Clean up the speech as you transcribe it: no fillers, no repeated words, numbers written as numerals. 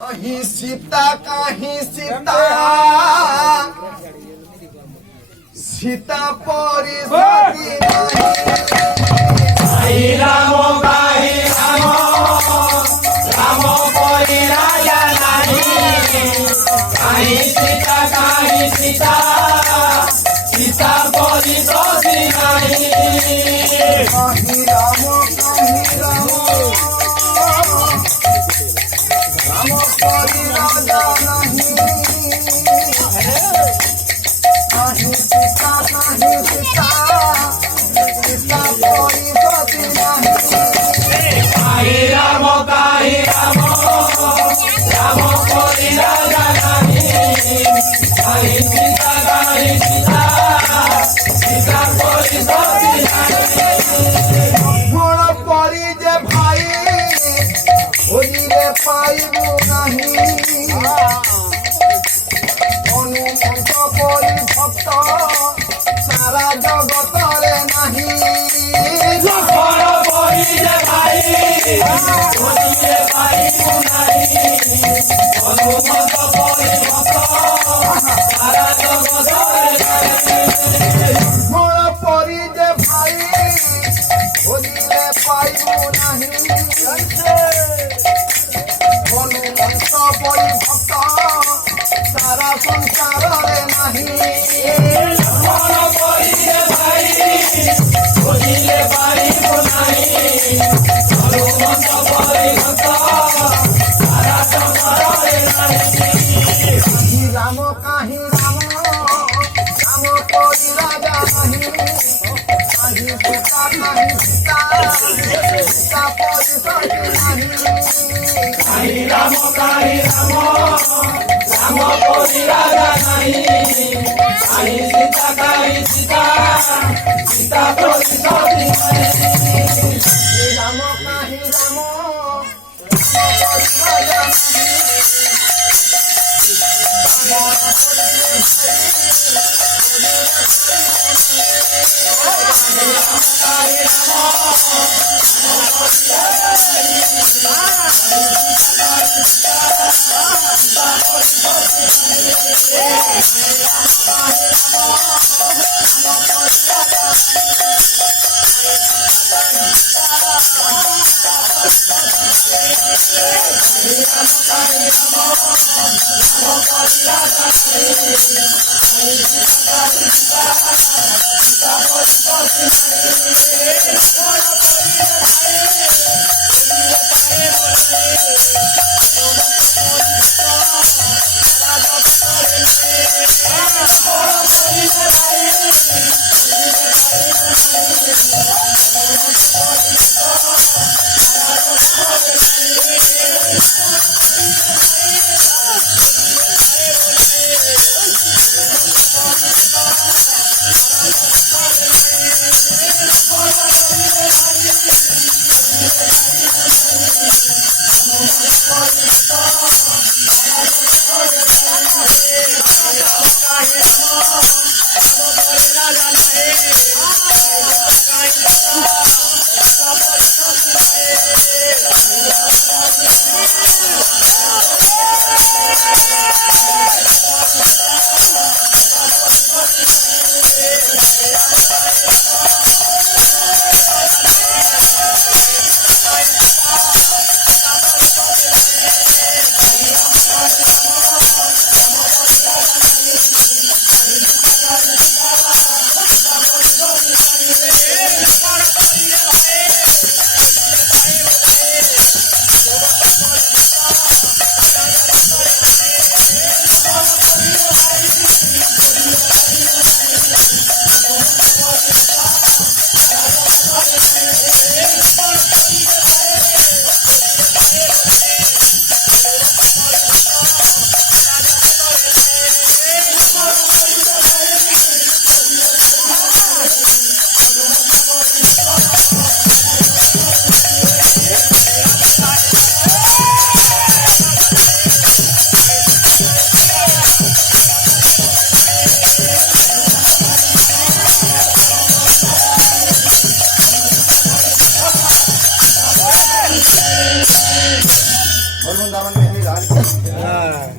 कहीं सीता कहीं सीता सीता परी सती नहीं राम राम परी राजा नहीं कहीं सीता सीता परी सती नहीं कहीं राम राम परी राजा नहीं कहीं सीता सीता परी सती नहीं राम राम परी राजा नहीं कहीं सीता सीता परी सती नहीं मोर परी जे भाई खोजिले पाइबू नहीं हनुमंत परी भक्त सारा जगतरे नहीं लखन परी जे भाई खोजिले पाइबू नहीं हनुमंत परी भक्त सारा जगतरे नहीं मोर परी जे भाई खोजिले पाइबू नहीं हनुमंत परी भक्त सारा संसारे नहीं लखन परी जे भाई खोजिले पाइबू नहीं हनुमंत परी भक्त सारा जगतरे नहीं कहीं राम कोई राजा नहीं कहीं सीता सीता कोई सती नहीं राम परी राजा नहीं कहीं सीता सीता परी सती नहीं राम कहीं राम कोई राजा नहीं वृंदावन में हा.